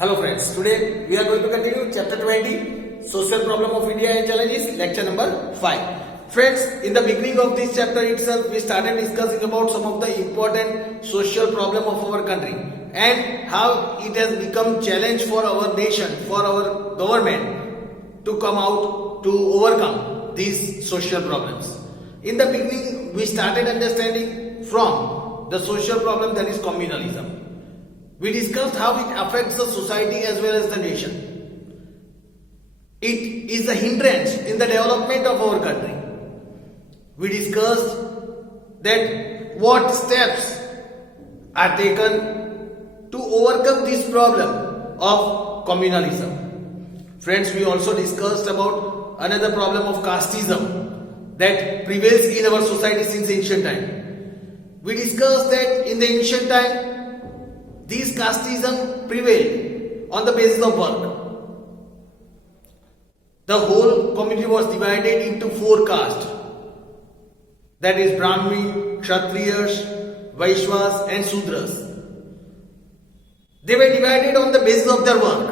Hello friends, today we are going to continue chapter 20, social problem of India and challenges, lecture number 5. Friends, in the beginning of this chapter itself, we started discussing about some of the important social problem of our country and how it has become challenge for our nation, for our government to come out to overcome these social problems. In the beginning, we started understanding from the social problem that is communalism. We discussed how it affects the society as well as the nation. It is a hindrance in the development of our country. We discussed that what steps are taken to overcome this problem of communalism. Friends, we also discussed about another problem of casteism that prevails in our society since ancient time. We discussed that in the ancient time, these casteism prevailed on the basis of work. The whole community was divided into 4 castes, that is Brahmin, Kshatriyas, Vaishyas and Sudras. They were divided on the basis of their work.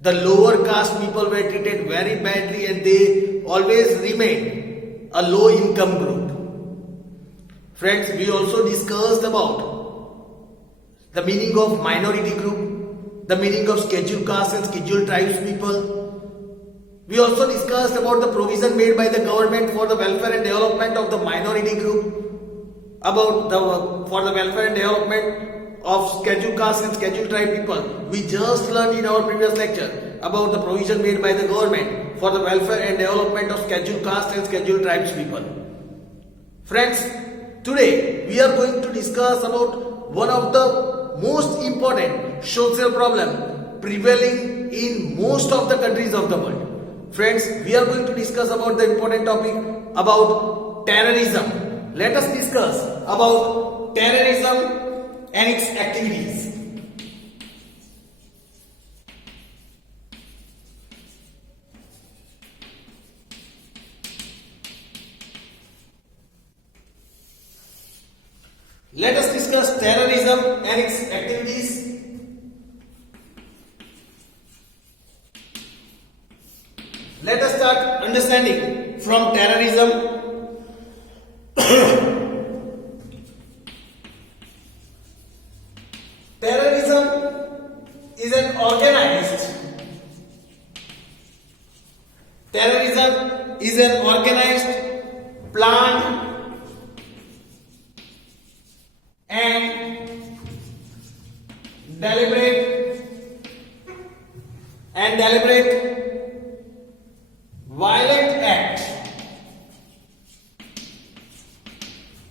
The lower caste people were treated very badly and they always remained a low income group. Friends, we also discussed about the meaning of minority group, the meaning of scheduled caste and scheduled tribes people. We also discussed about the provision made by the government for the welfare and development of the minority group, for the welfare and development of scheduled caste and scheduled tribe people. We just learned in our previous lecture about the provision made by the government for the welfare and development of scheduled caste and scheduled tribes people. Friends, today we are going to discuss about one of the most important social problem prevailing in most of the countries of the world. Friends, we are going to discuss about the important topic about terrorism. Let us discuss about terrorism and its activities. Let us discuss terrorism and its activities. Let us start understanding from terrorism. Terrorism is an organized, planned and deliberate violent act.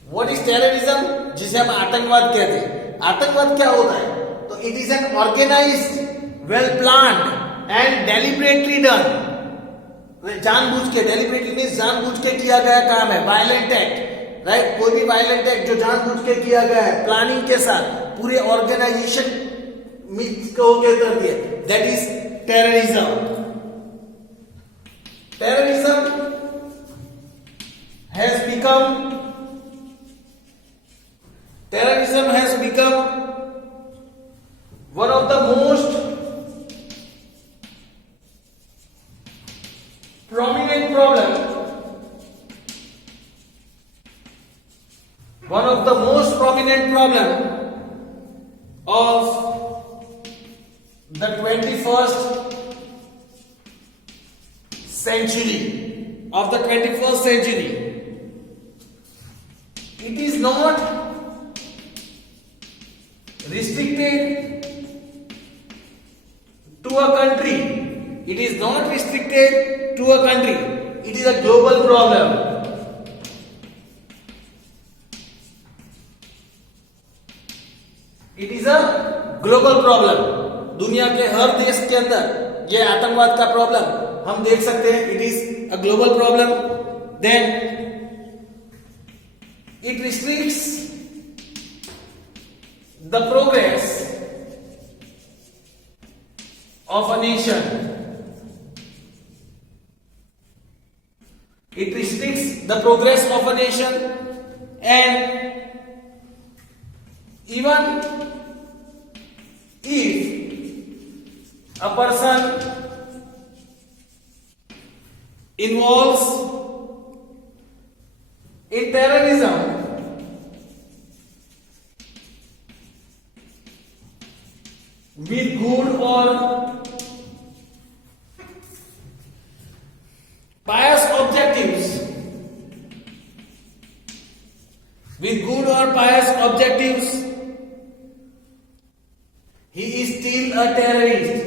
What is terrorism? जिसे हम आतंकवाद कहते हैं. आतंकवाद क्या होता है? तो it is an organized, well planned and deliberately done. जानबूझ के, deliberately means जानबूझ के किया गया काम है. Violent act. राइट, कोई भी वायलेंट एक्ट जो जानबूझ के किया गया है, प्लानिंग के साथ, पूरे ऑर्गेनाइजेशन मिक्स को कर दिया, that is terrorism. Terrorism has become one of the most prominent problem. One of the most prominent problem of the 21st century. It is not restricted to a country. It is a global problem. It is a global problem. दुनिया के हर देश के अंदर ये आतंकवाद का problem हम देख सकते हैं. It is a global problem. Then it restricts the progress of a nation. It restricts the progress of a nation and even if a person involves in terrorism, with good or pious objectives, he is still a terrorist.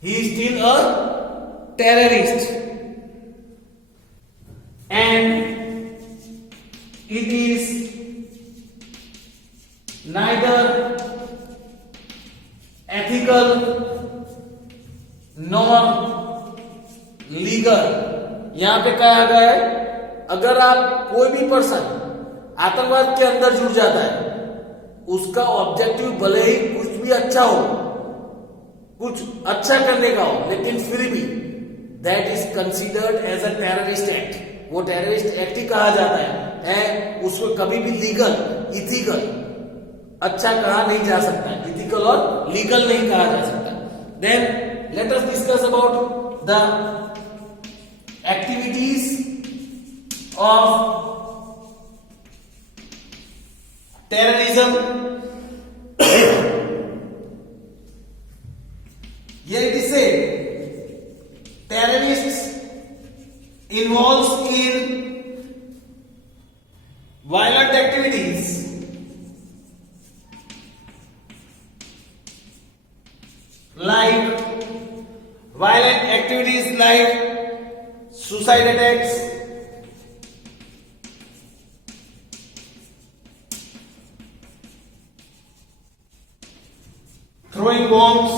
He is still a terrorist, and it is neither ethical nor legal. यहां पे कहा गया है, अगर आप कोई भी person आतंकवाद के अंदर जुड़ जाता है, उसका ऑब्जेक्टिव भले ही कुछ भी अच्छा हो, कुछ अच्छा करने का हो, लेकिन फिर भी that is considered as a terrorist act. वो टेररिस्ट एक्ट ही कहा जाता है. उसको कभी भी लीगल, इथिकल अच्छा कहा नहीं जा सकता, इथिकल और लीगल नहीं कहा जा सकता. Then let us discuss about the activities of terrorism. Here it is said, terrorists involves in violent activities like suicide attacks, throwing bombs,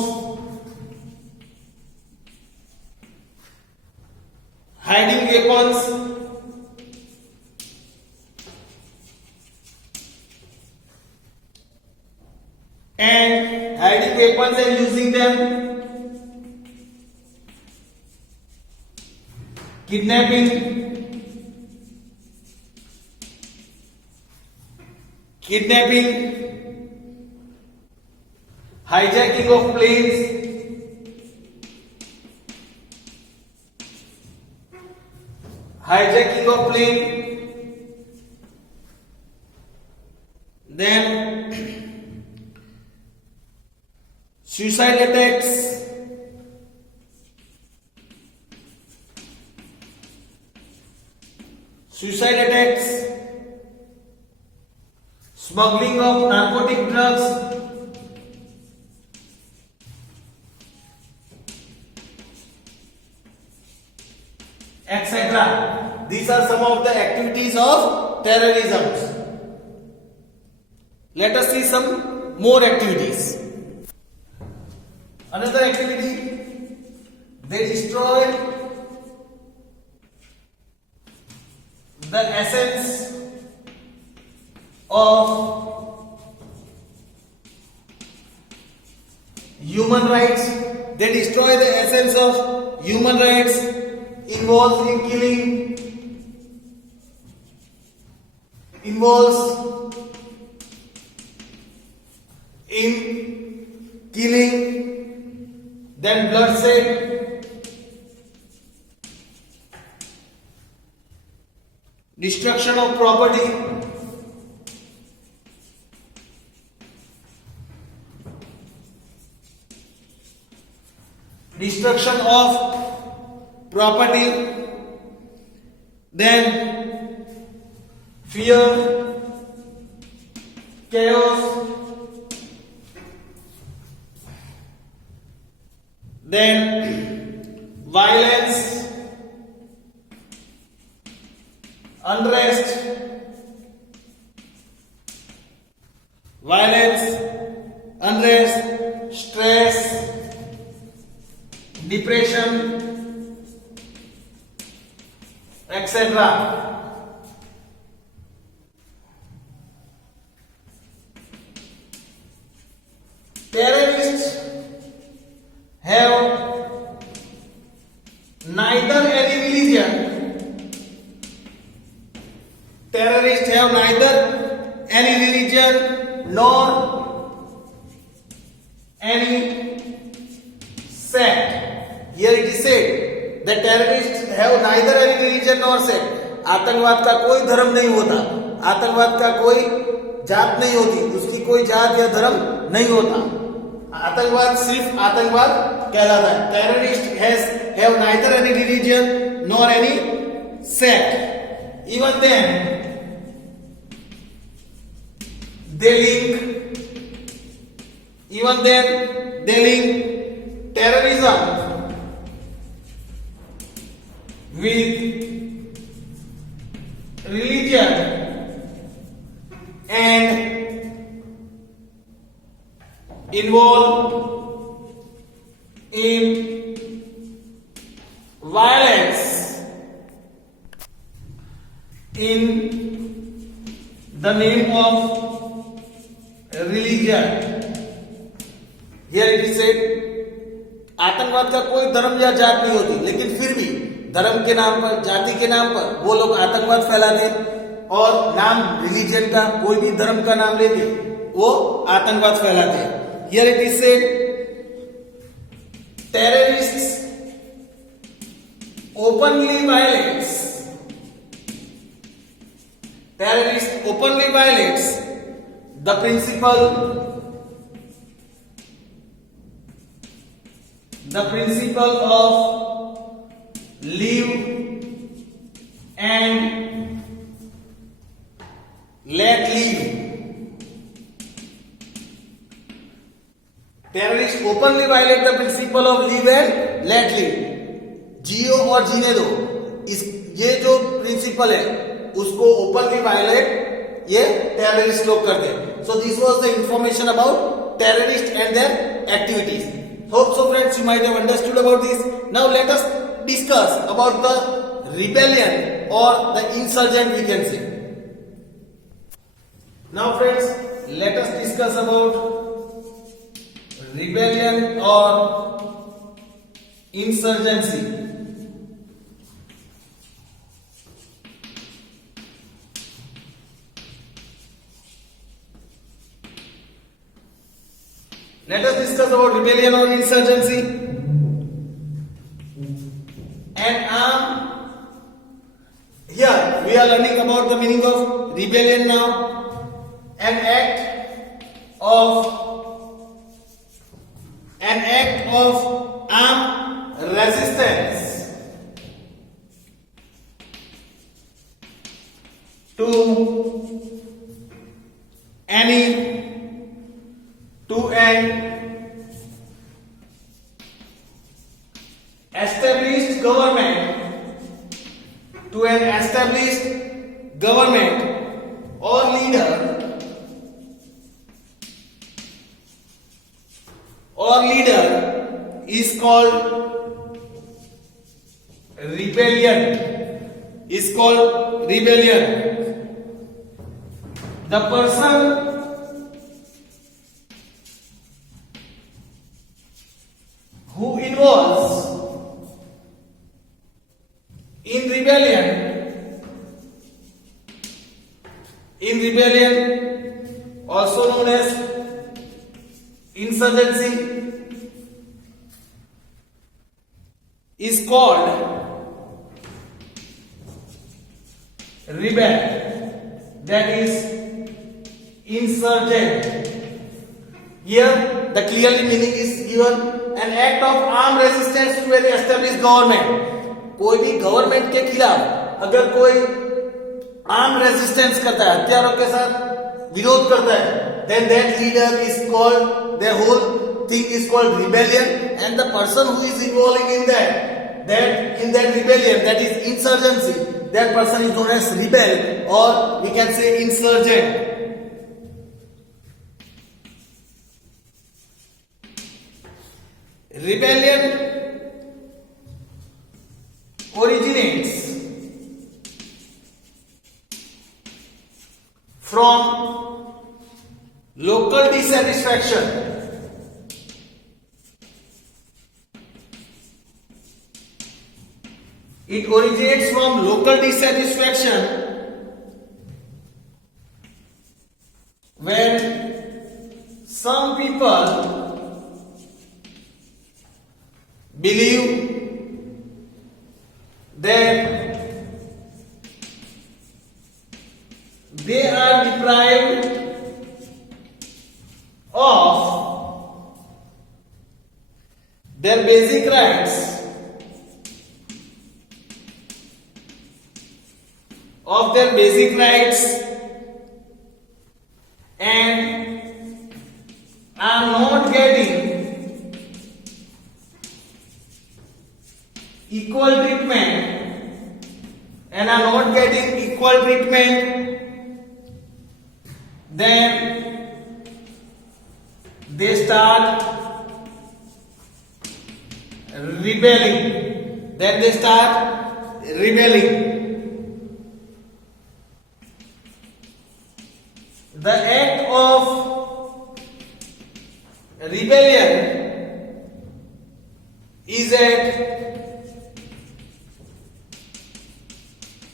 hiding weapons, and using them, kidnapping, hijacking of planes, then suicide attacks, smuggling of narcotic drugs, etc. These are some of the activities of terrorism. Let us see some more activities. Another activity, they destroy the essence of human rights. They destroy the essence of human rights involves in killing, then bloodshed, destruction of property, then fear, chaos, then violence, unrest, stress, depression, etc. Terrorists have neither any religion, nor any sect. Here it is said that terrorists have neither any religion nor sect. आतंकवाद का कोई धर्म नहीं होता, आतंकवाद का कोई जात नहीं होती, उसकी कोई जात या धर्म नहीं होता. आतंकवाद सिर्फ आतंकवाद कहलाता है. Terrorists have neither any religion nor any sect. Even then they link terrorism with religion and involve in violence in the name of religion. Here it is said, आतंकवाद का कोई धर्म या जात नहीं होती, लेकिन फिर भी धर्म के नाम पर, जाति के नाम पर वो लोग आतंकवाद फैलाते और नाम रिलीजन का, कोई भी धर्म का नाम लेके वो आतंकवाद फैलाते हैं. Here it is said, terrorists openly violates the principle of live and let live. Terrorists openly violate the principle of live and let live. जियो और जीने दो, इस ये जो प्रिंसिपल है उसको ओपनली वायलेट ये टेररिस्ट लोग करते हैं. So this was the information about terrorist and their activities. Hope so friends you might have understood about this. Now let us discuss about the rebellion or the insurgent, we can say. Now friends, let us discuss about rebellion or insurgency. Let us discuss about rebellion or insurgency. And here we are learning about the meaning of rebellion now. An act of armed resistance to an established government or leader is called rebellion. The person who involves in rebellion, also known as insurgency, is called rebel, that is insurgent. Here the clearly meaning is given, an act of armed resistance to an established government. कोई भी government के खिलाफ अगर कोई arm resistance करता है, हथियारों के साथ विरोध करता है, then that leader is called, the whole thing is called rebellion, and the person who is involving in that rebellion, that is insurgency, that person is known as rebel, or we can say insurgent. Rebellion originates from local dissatisfaction. It originates from local dissatisfaction when people believe that they are deprived of their basic rights, and are not getting equal treatment, then they start rebelling. The act of rebellion is at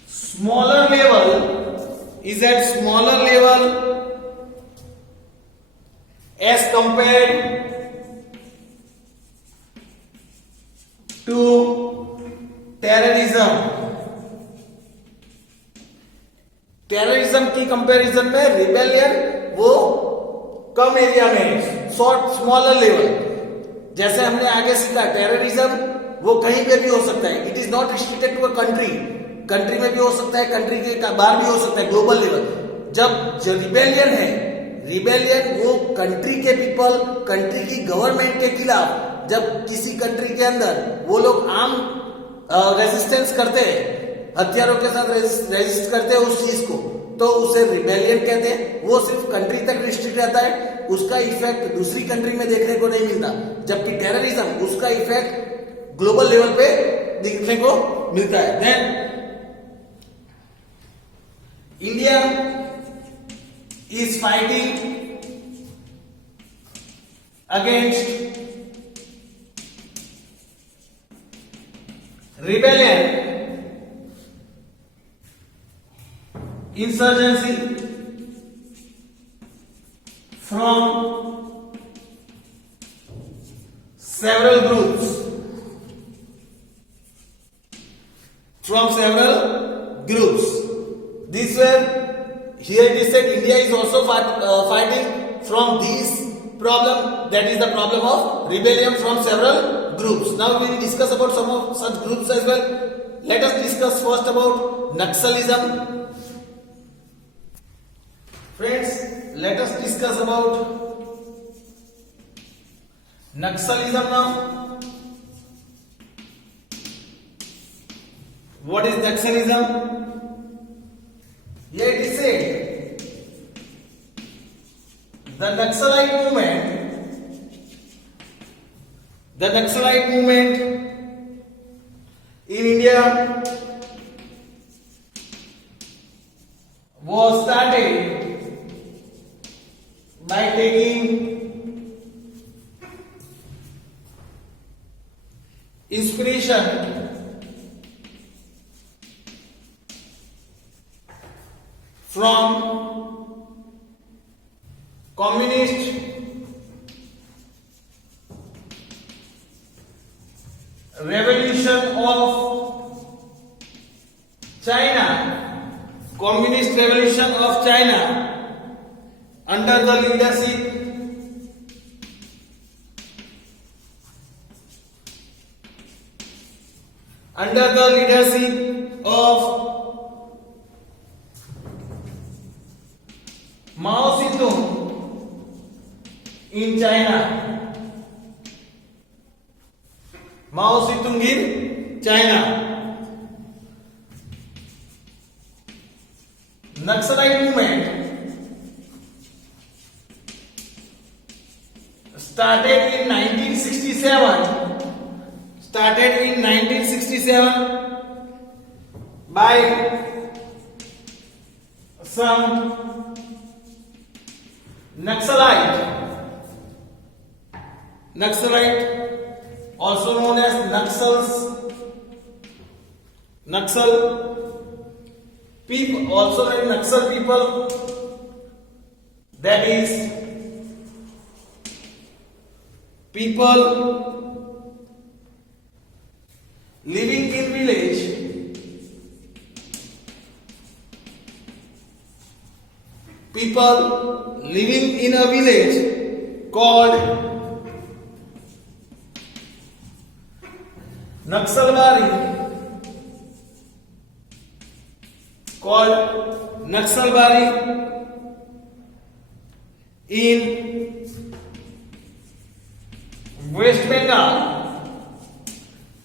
smaller level as compared to terrorism. Terrorism की comparison में rebellion वो कम area में, smaller level. जैसे हमने आगे सीखा, terrorism वो कहीं पे भी हो सकता है. It is not restricted to a country में भी हो सकता है, कंट्री के बाहर भी हो सकता है, ग्लोबल लेवल. जब रिबेलियन है, रिबेलियन वो कंट्री के पीपल, कंट्री की गवर्नमेंट के खिलाफ जब किसी कंट्री के अंदर वो लोग आम रेजिस्टेंस करते हैं, हथियारों के साथ रेजिस्ट करते हैं उस चीज को, तो उसे रिबेलियन कहते हैं. वो सिर्फ कंट्री तक रिस्ट्रिक्ट रहता है, उसका इफेक्ट दूसरी कंट्री में देखने को नहीं मिलता. जबकि टेररिज्म, उसका इफेक्ट ग्लोबल लेवल पे देखने को मिलता है. Then India is fighting against rebellion, insurgency from several groups. This were, here it is said, India is also fighting from this problem, that is the problem of rebellion from several groups. Now we will discuss about some of such groups as well. Let us discuss first about Naxalism. Friends, let us discuss about Naxalism now. What is Naxalism? Here it is said, the Naxalite movement in India was started by taking inspiration from communist revolution of China under the leadership of Mao Zedong in China. Naxalite movement started in 1967 by some Naxalite, also known as Naxal people, also known Naxal people, that is people living in village people living in a village called Naxalbari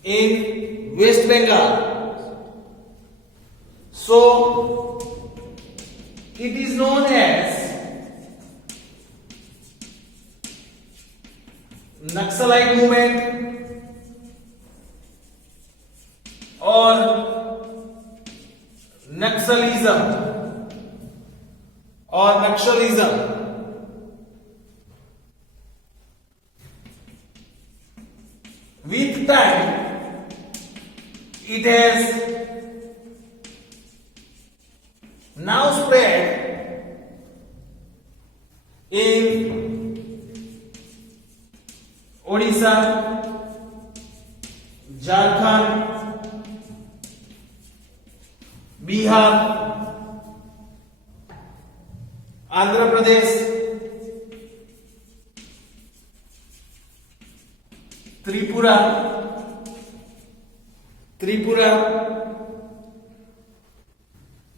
in West Bengal so it is known as Naxalite movement or Naxalism. With time, it has now spread in Odisha, Jharkhand, Bihar, Andhra Pradesh, Tripura,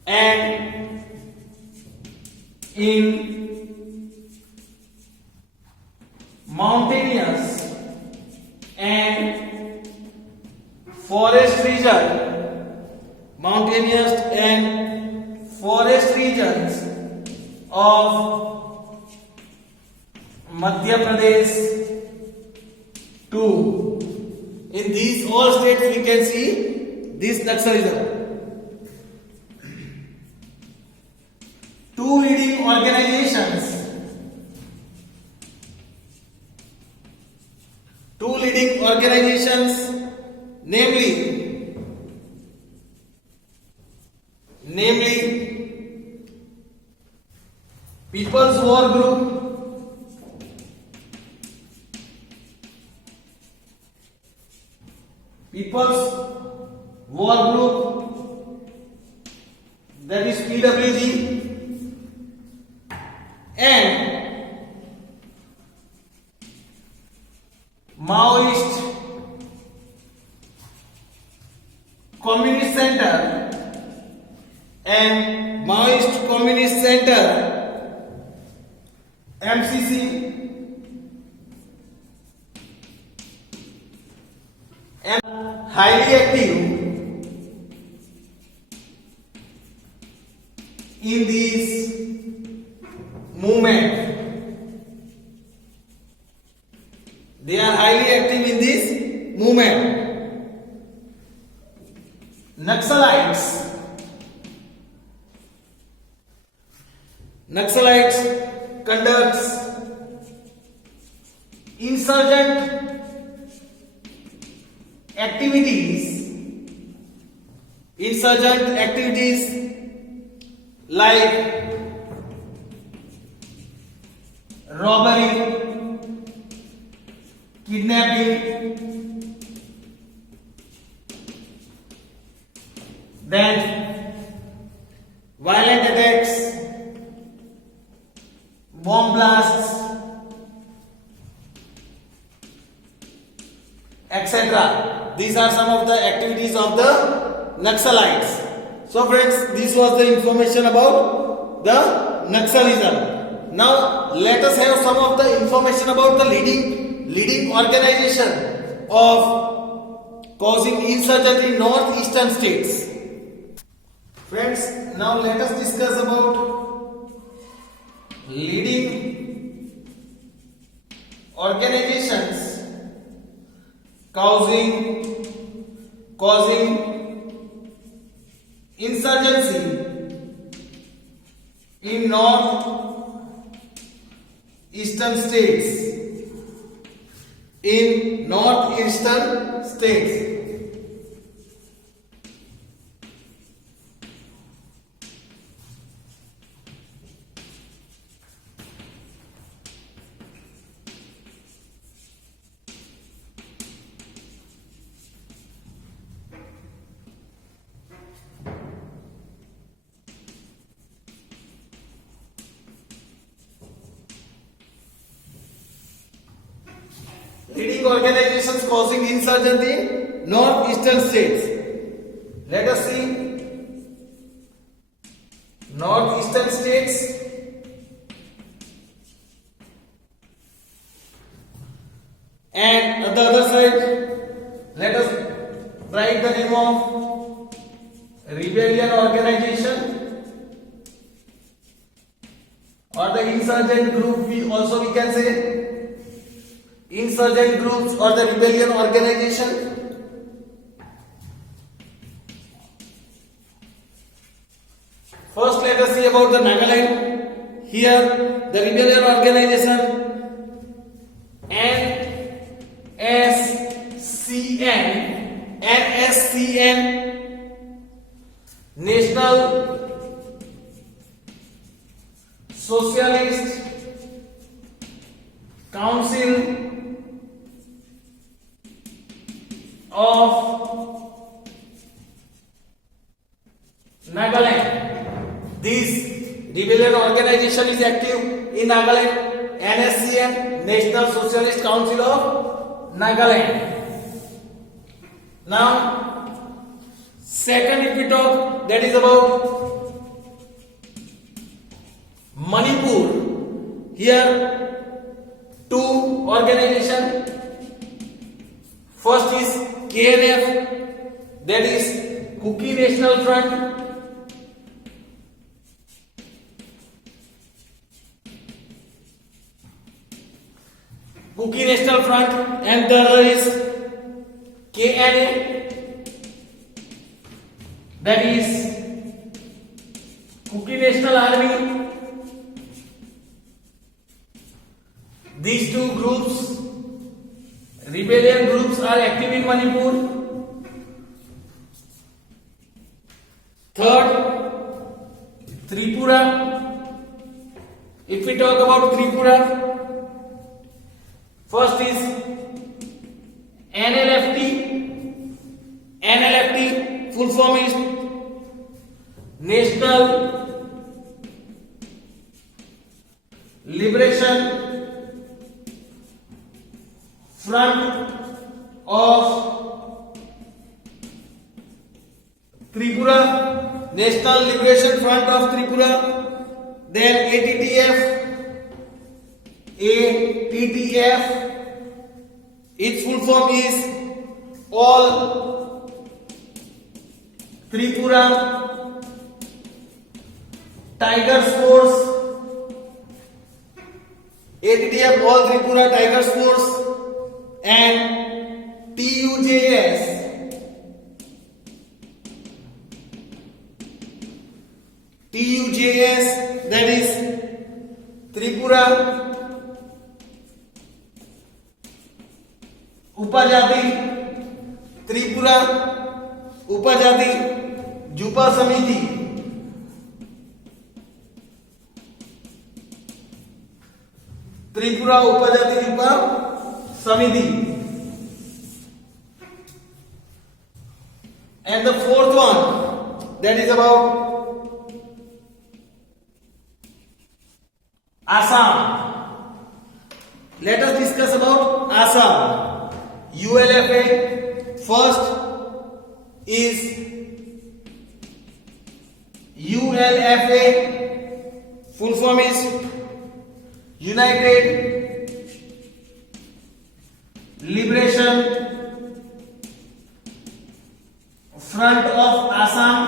and in mountainous and forest regions of Madhya Pradesh too. In these all states we can see this Naxalism. Two leading organizations, namely People's War Group that is PWG and Maoist Communist Center MCC and highly active in this movement. They are highly active in this movement. Naxalites conducts insurgent activities like robbery, kidnapping, then violent attacks, bomb blasts, etc. These are some of the activities of the Naxalites. So friends, this was the information about the Naxalism. Now let us have some of the information about the leading organization of causing insurgency in northeastern states. Friends, now let us discuss about leading organizations causing insurgency in northeastern states. leading organizations causing insurgency in northeastern states. Let us see northeastern states. And on the other side, let us write the name of rebellion organization or the insurgent group. We can say insurgent groups or the rebellion organization. First, let us see about the Nagaland. Here, the rebellion organization NSCN, National Socialist Council of Nagaland. This rebellion organization is active in Nagaland. NSCN, National Socialist Council of Nagaland. Now, second, if we talk, that is about Manipur. Here, two organizations. First is KNF, that is Kuki National Front. Kuki National Front, and the other is KNA, that is Kuki National Army. These two groups, rebellion groups, are active in Manipur. Third, Tripura. If we talk about Tripura, first is NLFT. NLFT, full form is National Liberation Front of Tripura. National Liberation Front of Tripura. Then ATTF. Its full form is All Tripura Tigers Force. ATTF, All Tripura Tigers Force. And TUJS, that is Tripura Upajati Jupa Samiti. Tripura Upajati Jupa Samiti. And the fourth one, that is about Assam. Let us discuss about Assam. ULFA. First is ULFA. Full form is United Liberation Front of Assam.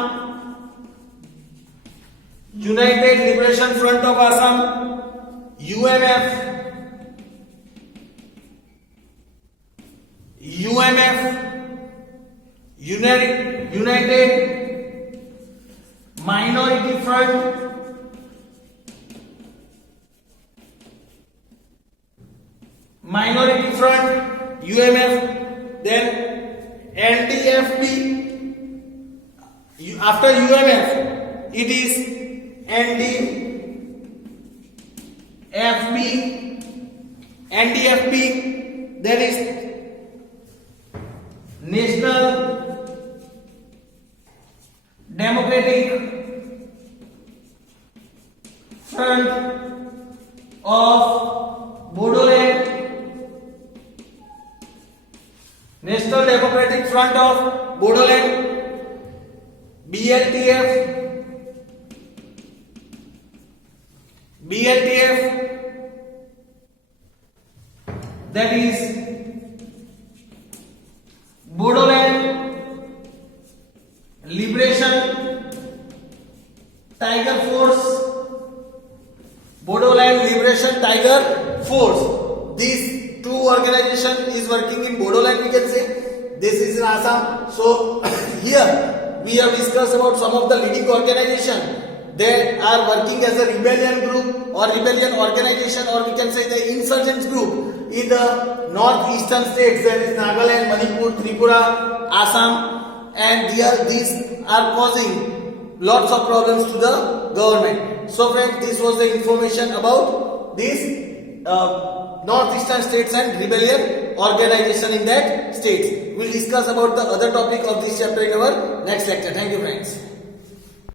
United Liberation Front of Assam. UMF, United Minority Front. UMF. Then NDFP. After UMF, it is NDFP, that is National Democratic Front of Bodoland. National Democratic Front of Bodoland, BLTF, that is Bodoland Liberation Tiger Force, Bodoland Liberation Tiger Force. These two organization is working in Bodoland, we can say. This is in Assam. So here we have discussed about some of the leading organization. They are working as a rebellion group or rebellion organization, or we can say the insurgents group in the northeastern states, that is Nagaland, Manipur, Tripura, Assam, and these are causing lots of problems to the government. So friends, this was the information about these northeastern states and rebellion organization in that states. We will discuss about the other topic of this chapter in our next lecture. Thank you friends.